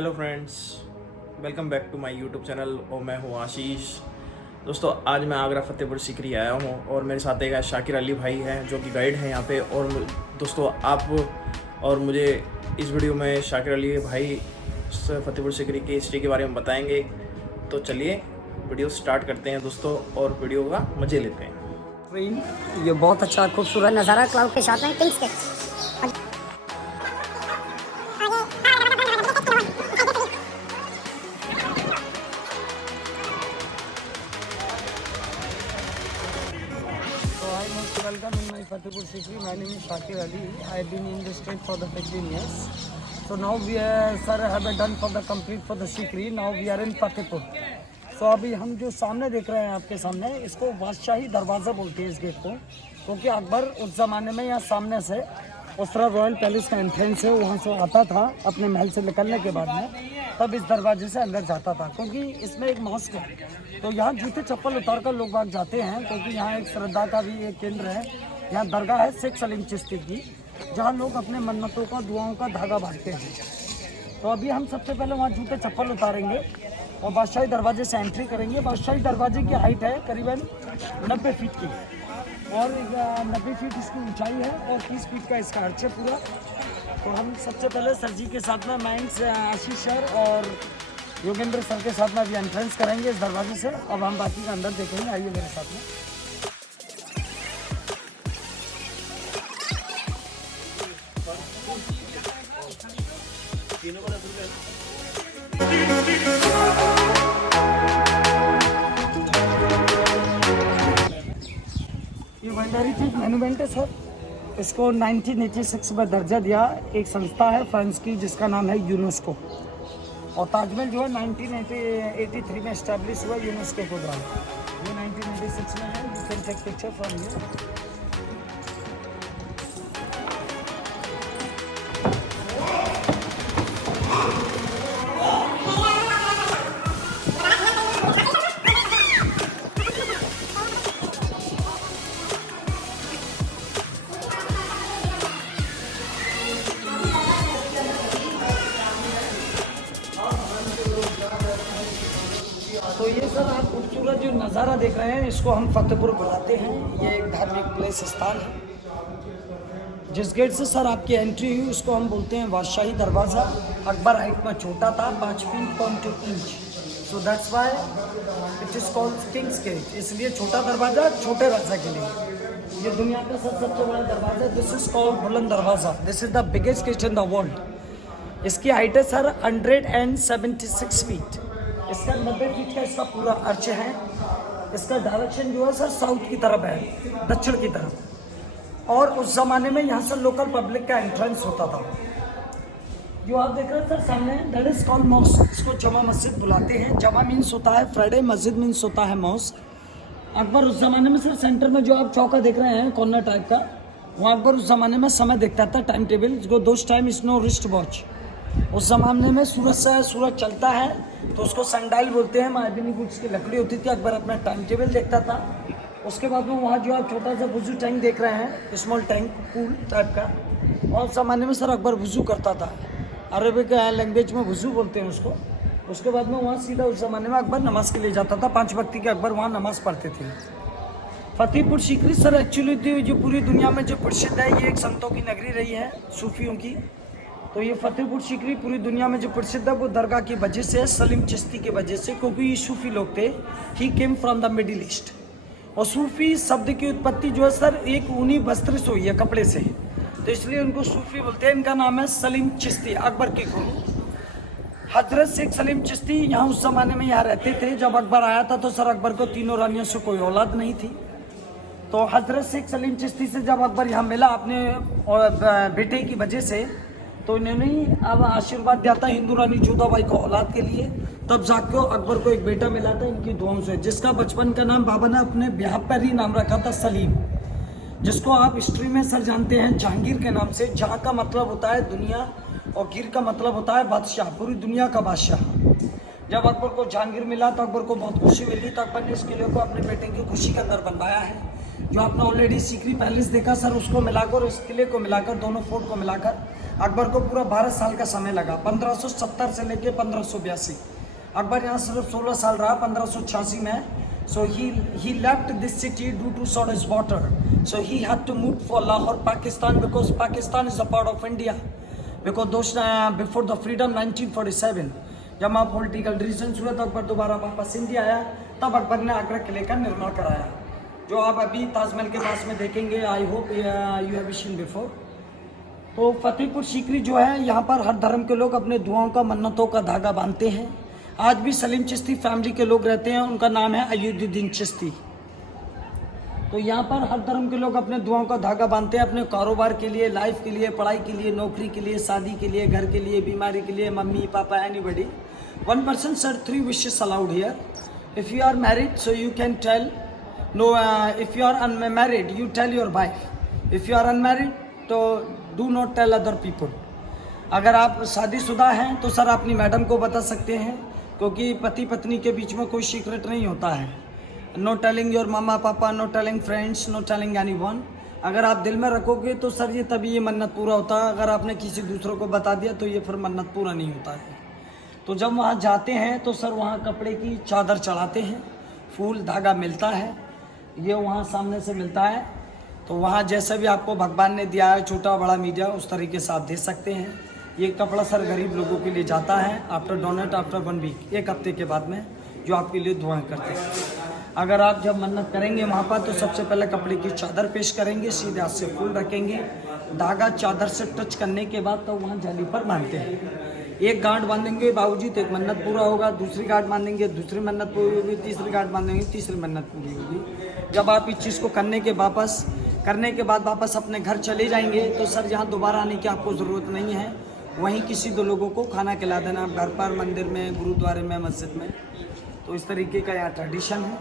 Hello friends, welcome back to my YouTube channel और मैं हूँ आशीष। दोस्तों, आज मैं आगरा फतेहपुर सीकरी आया हूँ और मेरे साथ एक शाकिर अली भाई हैं जो कि गाइड हैं यहाँ पे। और दोस्तों, आप और मुझे इस वीडियो में शाकिर अली भाई फतेहपुर सीकरी की हिस्ट्री के बारे में बताएंगे। तो चलिए वीडियो स्टार्ट करते हैं दोस्तों और वीडियो का मज़े लेते हैं। ये बहुत अच्छा खूबसूरत नज़ारा क्लाउड के साथ में किंग्स के Welcome in my Fatehpur Sikri. My name is Shakir Ali. I have been in the state for the 15 years. So now we sir have done for the complete for the Sikri. Now we are in Fatehpur. So अभी हम जो सामने देख रहे हैं आपके सामने, इसको बादशाही दरवाज़ा बोलते हैं इस गेट को, क्योंकि अकबर उस ज़माने में यहाँ सामने से उस तरह रॉयल पैलेस का एंट्रेंस है, वहाँ से आता था अपने महल से निकलने के बाद में, तब इस दरवाजे से अंदर जाता था। क्योंकि इसमें एक मॉस्क है, तो यहाँ जूते चप्पल उतार कर लोग बाग जाते हैं, क्योंकि यहाँ एक श्रद्धा का भी एक केंद्र है। यहाँ दरगाह है शेख सलीम चिश्ती की, जहाँ लोग अपने मन्नतों का, दुआओं का धागा बांधते हैं। तो अभी हम सबसे पहले वहाँ जूते चप्पल उतारेंगे और बादशाही दरवाजे से एंट्री करेंगे। बादशाही दरवाजे की हाइट है करीबन 90 फीट की और 90 फीट इसकी ऊंचाई है और 30 फीट का इसका अर्च है पूरा। तो हम सबसे पहले सर जी के साथ में मैं आशीष सर और योगेंद्र सर के साथ में अभी एंट्रेंस करेंगे इस दरवाजे से। अब हम बाकी का अंदर देखेंगे, आइए मेरे साथ में। ये भंडारी चीज मोन्यूमेंट है सर, इसको 1986 में दर्जा दिया एक संस्था है फ्रांस की जिसका नाम है यूनेस्को। और ताजमहल जो है 1983 में इस्टेब्लिश हुआ यूनेस्को के द्वारा। ये 1986 में है। You can take picture from here. तो ये सर आप खूबसूरत जो नज़ारा देख रहे हैं, इसको हम फतेहपुर बुलाते हैं। ये एक धार्मिक प्लेस स्थान है। जिस गेट से सर आपकी एंट्री हुई उसको हम बोलते हैं बादशाही दरवाज़ा। अकबर हाइट में छोटा था, 5 feet 2 inch, so that's why it is called king's gate. इसलिए छोटा दरवाज़ा छोटे राजा के लिए। ये दुनिया का सबसे बड़ा दरवाज़ा, दिस इज़ कॉल्ड बुलंद दरवाज़ा। This is the biggest get in the world. इसकी हाइट है सर 176 फीट। इसका 90 फीट का इसका पूरा अर्च है। इसका डायरेक्शन जो है सर साउथ की तरफ है, दक्षिण की तरफ। और उस ज़माने में यहाँ से लोकल पब्लिक का एंट्रेंस होता था। जो आप देख रहे हैं सर सामने, दैट इज कॉल्ड मॉस्क। इसको जमा मस्जिद बुलाते हैं। जमा मीन्स होता है फ्राइडे, मस्जिद मीन्स होता है मॉस्क। अकबर उस ज़माने में सर सेंटर में जो आप चौका देख रहे हैं कॉर्नर टाइप का, वहाँ अकबर उस ज़माने में समय देखता था, टाइम टेबल, जिसको दोस्त time is no wrist watch. उस ज़माने में सूरज चलता है तो उसको सनडाइल बोलते हैं। मार्बिनी गुड्स की लकड़ी होती थी। अकबर अपना टाइम टेबल देखता था। उसके बाद में वहाँ जो आप छोटा सा वजू टैंक देख रहे हैं, स्मॉल टैंक पूल टाइप का, और उस ज़माने में सर अकबर वजू करता था। अरबिक लैंग्वेज में वजू बोलते हैं उसको। उसके बाद में वहाँ सीधा उस ज़माने में अकबर नमाज़ के लिए जाता था। 5 वक्त के अकबर वहाँ नमाज़ पढ़ते थे। फतेहपुर सीकरी सर एक्चुअली जो पूरी दुनिया में जो प्रसिद्ध है, ये एक संतों की नगरी रही है, सूफियों की। तो ये फतेहपुर सीकरी पूरी दुनिया में जो प्रसिद्ध है वो दरगाह की वजह से, सलीम चिश्ती की वजह से, क्योंकि ये सूफी लोग थे। He came from the Middle East. और सूफी शब्द की उत्पत्ति जो है सर एक ऊनी वस्त्र से हुई है, कपड़े से, तो इसलिए उनको सूफी बोलते हैं। इनका नाम है सलीम चिश्ती, अकबर के गुरु हजरत शेख सलीम चिश्ती। यहाँ उस ज़माने में यहाँ रहते थे। जब अकबर आया था तो सर अकबर को 3 रानियों से कोई औलाद नहीं थी। तो हजरत शेख सलीम चिश्ती से जब अकबर यहाँ मिला अपने बेटे की वजह से, तो इन्होंने अब आशीर्वाद दिया था हिंदू रानी जोधाबाई को औलाद के लिए। तब जाकर अकबर को एक बेटा मिला था इनकी दुआओं से, जिसका बचपन का नाम बाबा ने अपने ब्याह पर ही नाम रखा था सलीम, जिसको आप हिस्ट्री में सर जानते हैं जहांगीर के नाम से। जहाँ का मतलब होता है दुनिया और गिर का मतलब होता है बादशाह, पूरी दुनिया का बादशाह। जब अकबर को जहांगीर मिला तो अकबर को बहुत खुशी मिली। तो अकबर ने इस किले को अपने बेटे की खुशी के अंदर बनवाया है। जो आपने ऑलरेडी सीकरी पैलेस देखा सर, उसको मिलाकर, इस किले को मिलाकर, दोनों फोर्ट को मिलाकर अकबर को पूरा 12 साल का समय लगा, 1570 से लेके 1582। अकबर यहाँ सिर्फ 16 साल रहा 1586 में। So he left this city due to shortage water. So he had to move for Lahore, Pakistan, because Pakistan is a part of India. Because those before the freedom 1947, जब वहाँ पॉलिटिकल रीजन्स हुए तो अकबर दोबारा वापस India आया। तब अकबर ने आगरा किले का निर्माण कराया, जो आप अभी ताजमहल के पास में देखेंगे। I hope you have seen before. तो फतेहपुर सीकरी जो है, यहाँ पर हर धर्म के लोग अपने दुआओं का, मन्नतों का धागा बांधते हैं। आज भी सलीम चिश्ती फैमिली के लोग रहते हैं, उनका नाम है अयूद्दीन चिश्ती। तो यहाँ पर हर धर्म के लोग अपने दुआओं का धागा बांधते हैं, अपने कारोबार के लिए, लाइफ के लिए, पढ़ाई के लिए, नौकरी के लिए, शादी के लिए, घर के लिए, बीमारी के लिए, mummy papa, anybody. One person said 3 wishes allowed here. If you are married, so you can tell. No, if you are unmarried, you tell your wife. If you are unmarried, तो do not tell other people. अगर आप शादीशुदा हैं तो sir अपनी madam को बता सकते हैं, क्योंकि पति पत्नी के बीच में कोई सीक्रेट नहीं होता है। नो टेलिंग योर मामा पापा, no telling friends, no telling anyone. अगर आप दिल में रखोगे तो सर ये तभी ये मन्नत पूरा होता है। अगर आपने किसी दूसरों को बता दिया तो ये फिर मन्नत पूरा नहीं होता है। तो जब वहाँ जाते हैं तो सर वहाँ कपड़े की चादर चढ़ाते हैं, फूल धागा मिलता है, ये वहाँ सामने से मिलता है। तो वहाँ जैसे भी आपको भगवान ने दिया है, छोटा बड़ा मीडिया, उस तरीके से आप दे सकते हैं। ये कपड़ा सर गरीब लोगों के लिए जाता है आफ्टर डोनेट आफ्टर 1 वीक, 1 हफ्ते के बाद में, जो आपके लिए दुआएं करते हैं। अगर आप जब मन्नत करेंगे वहाँ पर तो सबसे पहले कपड़े की चादर पेश करेंगे, सीधे हाथ से फूल रखेंगे, धागा चादर से टच करने के बाद तो वहाँ जाली पर बांधते हैं। एक गांठ बांधेंगे बाबूजी तो एक मन्नत पूरा होगा, दूसरी गांठ बांधेंगे दूसरी मन्नत पूरी होगी, तीसरी गांठ बांधेंगे तीसरी मन्नत पूरी होगी। जब आप इस चीज़ को करने के बाद वापस अपने घर चले जाएंगे तो सर यहाँ दोबारा आने की आपको ज़रूरत नहीं है। वहीं किसी 2 लोगों को खाना खिला देना, घर पर, मंदिर में, गुरुद्वारे में, मस्जिद में। तो इस तरीके का यहाँ ट्रेडिशन है।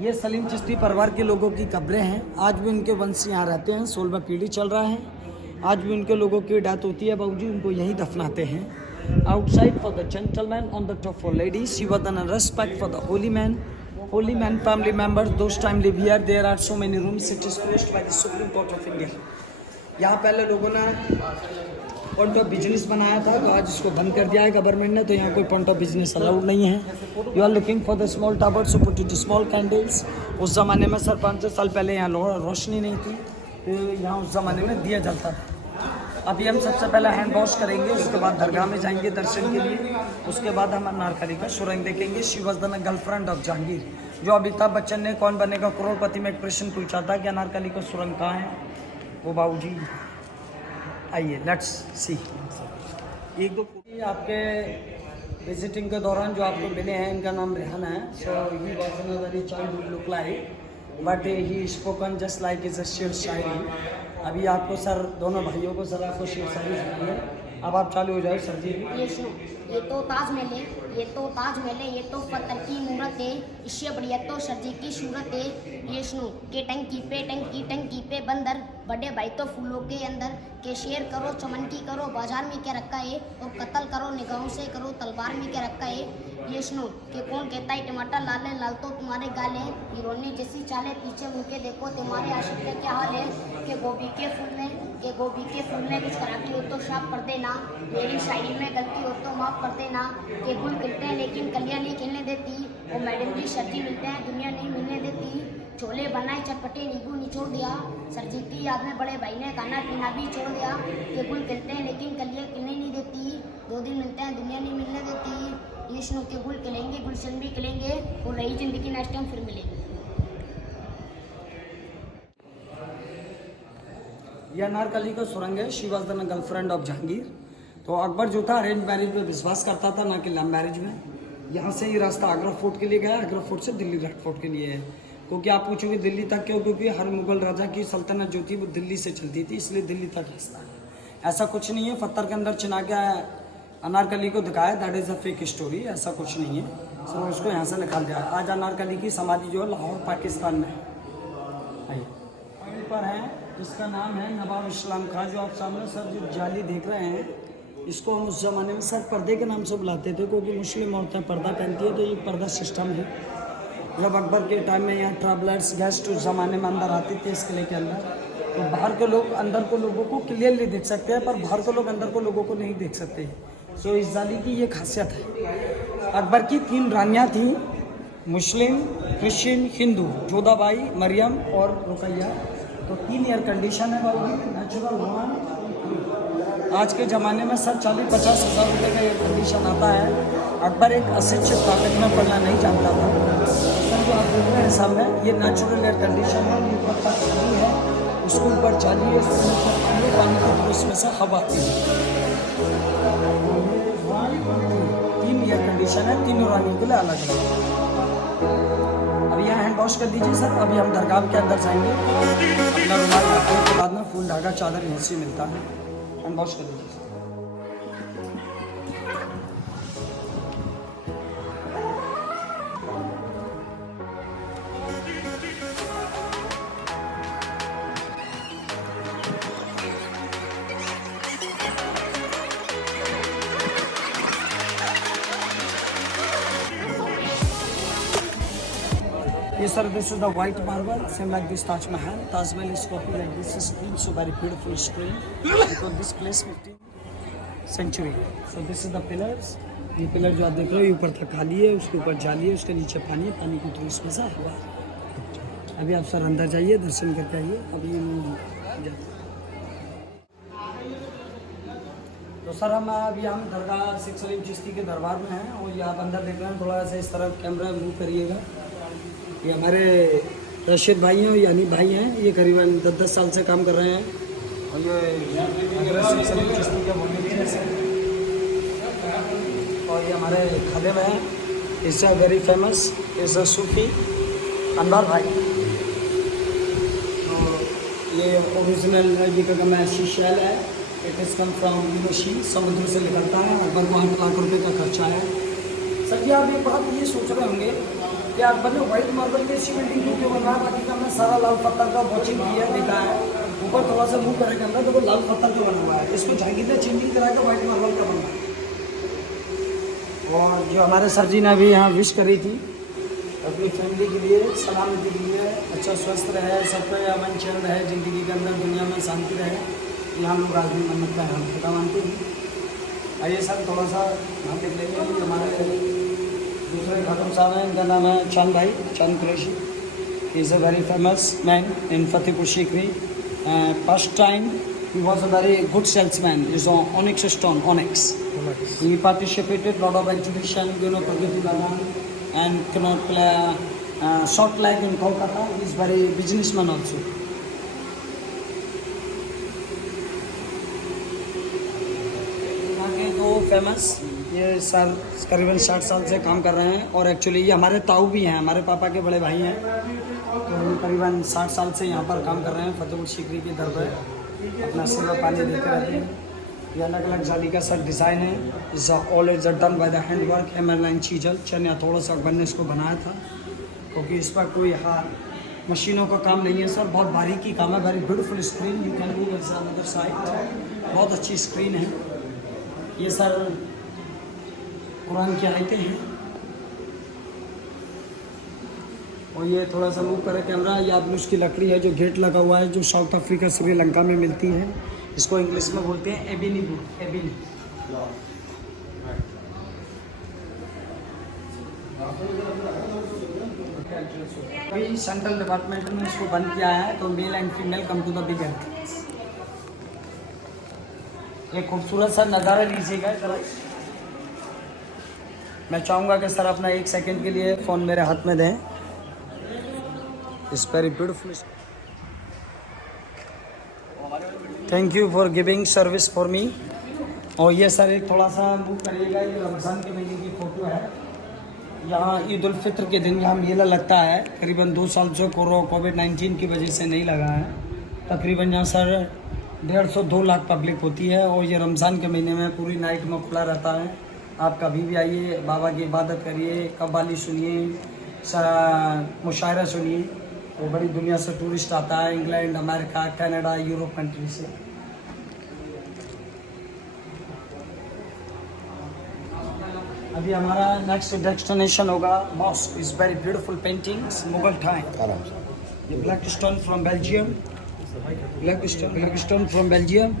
ये सलीम चिश्ती परिवार के लोगों की कब्रें हैं। आज भी उनके वंशी यहाँ रहते हैं, 16वां पीढ़ी चल रहा है। आज भी उनके लोगों की डेथ होती है, बाबूजी उनको यहीं दफनाते हैं। Outside for the gentleman, on the top for ladies, give them respect for the holy man family members, those time live here, there are so many rooms, it is closed by the Supreme Court of India. यहाँ पहले लोगों ने point of business बनाया था, तो आज इसको बंद कर दिया है गवर्नमेंट ने। तो यहाँ कोई पॉइंट ऑफ बिजनेस अलाउड नहीं है। You are looking for the small tower, so put it small candles. उस ज़माने में सर 500 साल पहले यहाँ रोशनी नहीं थी, तो यहाँ उस ज़माने में दिया जलता था। अभी हम सबसे पहले हैंड वॉश करेंगे, उसके बाद दरगाह में जाएंगे दर्शन के लिए। उसके बाद हम अनारकली का सुरंग देखेंगे। She was the girlfriend of Jahangir. जो अमिताभ बच्चन ने कौन बनेगा करोड़पति में एक प्रश्न पूछा था कि अनारकली का सुरंग कहाँ है, वो बाबूजी आइए लेट्स सी। 1-2 फोटो आपके विजिटिंग के दौरान जो आपको मिले हैं, इनका नाम रेहान है। So he was in a very childhood look like, but he spoken just like is a शेर शायरी। अभी आपको सर, दोनों भाइयों को सर आपको शेर शायरी सुनाई है। अब आप चालू हो जाए सर जी। ये तो ताजमहल है, ये तो ताजमहल है, ये तो पत्थर की मूरत है, इससे बढ़िया तो सर जी की सूरत है। ये सुनो के टंकी पे बंदर, बड़े भाई तो फूलों के अंदर, के शेर करो चमन की करो, बाजार में क्या रखा है, और कत्ल करो निगाहों से करो, तलवार में क्या रखा है। ये सुनो कि कौन कहता है टमाटर लाल है, लाल तो तुम्हारे गाल है, हीरोनी जैसी चाले पीछे उनके देखो तुम्हारे आशिक का क्या हाल है। कि गोभी के फूल ने कुछ खराबी हो तो साफ कर देना, मेरी शायरी में गलती हो तो माफ़ कर देना। कि गुल खिलते हैं लेकिन कलियाँ नहीं खिलने देती, वो मैडम जी सर्जी मिलते हैं दुनिया नहीं मिलने देती। छोले बनाए चटपटे नींबू निचोड़ दिया, सरजी की याद में बड़े भाई ने खाना पीना भी छोड़ दिया। कि गुल खिलते हैं लेकिन कलियाँ खिलने नहीं देती, 2 दिन मिलते हैं दुनिया नहीं मिलने देती। ये सुनो के गुल खिलेंगे गुलशन भी खिलेंगे, और रही जिंदगी नेक्स्ट टाइम फिर मिलेंगे। ये अनारकली का सुरंग है। She was the girlfriend of Jahangir. तो अकबर जो था अरेंज मैरिज में विश्वास करता था, ना कि लव मैरिज में। यहाँ से ये रास्ता आगरा फोर्ट के लिए गया, आगरा फोर्ट से दिल्ली रेड फोर्ट के लिए है। क्योंकि आप पूछोगे दिल्ली तक क्यों, क्योंकि हर मुगल राजा की सल्तनत जो थी वो दिल्ली से चलती थी, इसलिए दिल्ली तक रास्ता है। ऐसा कुछ नहीं है पत्थर के अंदर चिना के अनारकली को दिखाया, that is a fake story, ऐसा कुछ नहीं है। सो उसको यहाँ से निकाल दिया। आज अनारकली की समाधि जो है लाहौर पाकिस्तान में है। पॉइंट पर है जिसका नाम है नवाब इस्लाम खां। जो आप सामने सर जो जाली देख रहे हैं, इसको हम उस ज़माने में सर पर्दे के नाम से बुलाते थे, क्योंकि मुस्लिम औरतें पर्दा पहनती है, तो ये पर्दा सिस्टम है। जब अकबर के टाइम में यहाँ ट्रैवलर्स गेस्ट उस ज़माने में अंदर आते थे इस किले के अंदर, तो बाहर के लोग अंदर को लोगों को क्लियरली देख सकते हैं, पर बाहर के लोग अंदर को लोगों को नहीं देख सकते। सो इस जाली की ये खासियत है। अकबर की 3 रानियाँ थीं, मुस्लिम, क्रिश्चियन, हिंदू, जोधाबाई, मरियम और रुकैया। तो 3 एयर कंडीशन है बाबू, नेचुरल 1। आज के ज़माने में सर 40-50 हज़ार रुपये का एयर कंडीशन आता है। अकबर एक अशिक्षित ताकत में पढ़ना नहीं जानता था। सर जो आप देख रहे हैं सामने, ये नेचुरल एयर कंडीशन है, ये ऊपर तक जाली है, उसके ऊपर जाली है, उसके नीचे पानी की तो उसमें से हवा आती है। 3 एयर कंडीशन है, तीनों रानियों के लिए अलग अलग। अब यहाँ हैंड वॉश कर दीजिए सर। अभी हम दरगाह के अंदर जाएंगे, अपना रुमाल रखने के बाद में फूल धागा चादर यहाँ से मिलता है। हैंड वॉश कर दीजिए sir. Yes sir, this is the white marble, same like this Taj Mahal. Taj Mahal is copied like this screen, so very beautiful screen because this place 15th century. So this is the pillars. ये pillar जो आप देख रहे हो ये ऊपर तक खाली है, उसके ऊपर जाली है, उसके नीचे पानी, पानी के थ्रू इसमें से हवा। अभी आप सर अंदर जाइए, दर्शन करके आइए। अभी ये तो सर अभी हम दरगाह शेख सलीम चिश्ती के दरबार में हैं और ये आप अंदर देख रहे हैं। थोड़ा सा इस तरफ कैमरा मूव करिएगा। ये हमारे रशीद भाई हैं और यानी भाई हैं, ये करीबन 10 साल से काम कर रहे हैं और ये शेख सलीम चिश्ती के वॉलंटियर्स हैं। और ये हमारे खादिम हैं, इस वेरी फेमस इस सूफी अनवर भाई। तो ये ओरिजिनल ये का मैं शीशल है, इट इज़ कम फ्रॉम यूनोशी, समुद्र से निकलता है। अकबर को 8 लाख रुपये का खर्चा है। सर जी आप एक बात ये सोच रहे होंगे कि अकबर ने व्हाइट मार्बल की ऐसी बिल्डिंग क्यों बनवाया? बाकी का हमने सारा लाल पत्थर का वॉचिंग किया देखा है, ऊपर थोड़ा सा मुँह करके अंदर तो वो लाल पत्थर का बना हुआ है। इसको जहांगीर ने चेंजिंग करा के व्हाइट मार्बल का बनवाया। और जो हमारे सर जी ने अभी यहाँ विश करी थी अपनी फैमिली के लिए, सलामती के लिए, अच्छा स्वस्थ रहे, सबका अमन चैन रहे, ज़िंदगी के अंदर दुनिया में शांति रहे, यहाँ लोग आदमी मन्नत का हम खुदा मानते हैं। आइए सर थोड़ा सा हम देख लेंगे। हमारे दूसरे खातून साहब हैं, इनका नाम है चांद भाई, चांद Qureshi. He is a very famous man in Fatehpur Sikri. First time he was a very good salesman, is on onyx stone, onyx. He participated lot of exhibition, Pragati Bhavan, and cannot play short leg in Kolkata. He is very businessman also. आगे दो famous, ये sir करीबन 60 साल से काम कर रहे हैं और एक्चुअली ये हमारे ताऊ भी हैं, हमारे पापा के बड़े भाई हैं। तो ये करीबन 60 साल से यहाँ पर काम कर रहे हैं फतेहपुर सीकरी के दर पर, अपना सेवा पानी देते रहते हैं। ये अलग अलग जाली का सर डिज़ाइन है, is all is done by the hand work, एमरलाइन चीजल चन्या थोड़ा सा अकबर ने इसको बनाया था, क्योंकि इस पर कोई मशीनों का काम नहीं है सर, बहुत बारीकी काम है। Very beautiful screen, you can move as another side, बहुत अच्छी स्क्रीन है। ये सर कुरान की आयतें हैं और ये थोड़ा सा मूव करे कैमरा। ये आपने उसकी लकड़ी है जो गेट लगा हुआ है, जो साउथ अफ्रीका श्रीलंका में मिलती है, इसको इंग्लिश में बोलते हैं एबिनी वुड, एबिनी। अभी सेंट्रल डिपार्टमेंट में इसको बंद किया है, तो male and female come to the big entrance. एक खूबसूरत सा नज़ारा लीजिएगा जरा। मैं चाहूँगा कि सर अपना 1 सेकंड के लिए फ़ोन मेरे हाथ में दें। It's very beautiful. Thank you for giving service for me. और ये सर एक थोड़ा सा मूव करिएगा, ये रमज़ान के महीने की फ़ोटो है। यहाँ ईद उल फित्र के दिन यहाँ मेला लगता है, करीबन 2 साल से कोविड-19 की वजह से नहीं लगा है। तकरीबन यहाँ सर 150-2 लाख पब्लिक होती है और ये रमज़ान के महीने में पूरी नाइट में खुला रहता है। आप कभी भी आइए, बाबा की इबादत करिए, कव्वाली सुनिए, मुशायरा सुनिए। वो बड़ी दुनिया से टूरिस्ट आता है, England, America, Canada, Europe country से। अभी हमारा नेक्स्ट डेस्टिनेशन होगा mosque. Is very beautiful paintings, Mughal time. ये black stone from Belgium. Black stone from Belgium,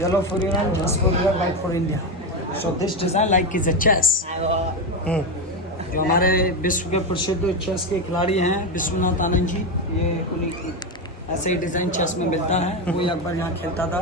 yellow for Iran, just for Iran, white for India. So this design like is a chess. जो हमारे विश्व के प्रसिद्ध chess के खिलाड़ी हैं विश्वनाथ आनंद जी, ये उन्हीं की ऐसे ही डिज़ाइन चेस में मिलता है। वही अकबर यहाँ खेलता था।